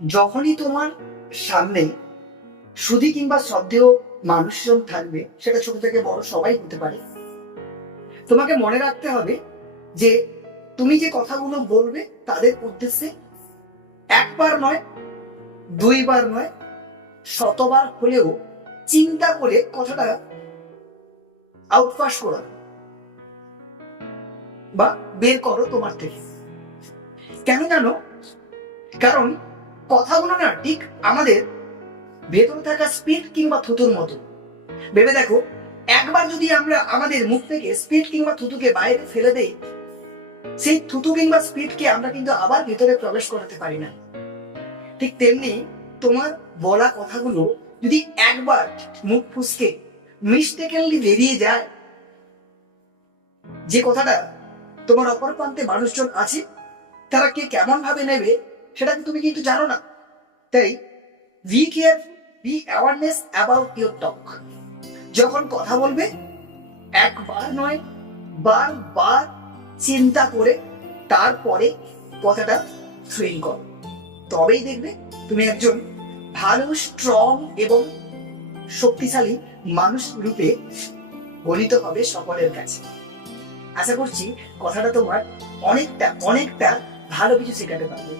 যখনই তোমার সামনে সুধী কিংবা শ্রদ্ধেয় মানুষজন থাকবে, সেটা ছোট থেকে বড় সবাই হতে পারে, তোমাকে মনে রাখতে হবে যে তুমি যে কথাগুলো বলবে তাদের উদ্দেশ্যে একবার নয়, দুইবার নয়, শতবার হলেও চিন্তা করে কথাটা আউটপাস করো বা বের করো তোমার থেকে। কেন জানো? কারণ কথাগুলো না ঠিক আমাদের ভেতরে থাকা স্পিড কিংবা থুতুর মতো। ভেবে দেখো, একবার যদি আমরা আমাদের মুখ থেকে স্পিড কিংবা থুতুকে বাইরে ফেলে দেই, সেই থুতু কিংবা স্পিডকে আমরা কিন্তু আবার ভেতরে প্রবেশ করাতে পারি না। ঠিক তেমনি তোমার বলা কথাগুলো যদি একবার মুখ ফুসকে মিস্টেকেনলি বেরিয়ে যায়, যে কথাটা তোমার অপর প্রান্তে মানুষজন আছে তারা কে কেমন ভাবে নেবে সেটা তুমি কিন্তু জানো না। তাই be careful, be awareness about your talk. যখন কথা বলবে একবার নয়, বারবার চিন্তা করে তারপরে কথাটা থ্রোইং করো। তবেই দেখবে তুমি একজন ভালো, স্ট্রং এবং শক্তিশালী মানুষ রূপে গণিত হবে সকলের কাছে। আশা করছি কথাটা তোমার অনেকটা অনেকটা ভালো কিছু শেখাতে পারবে।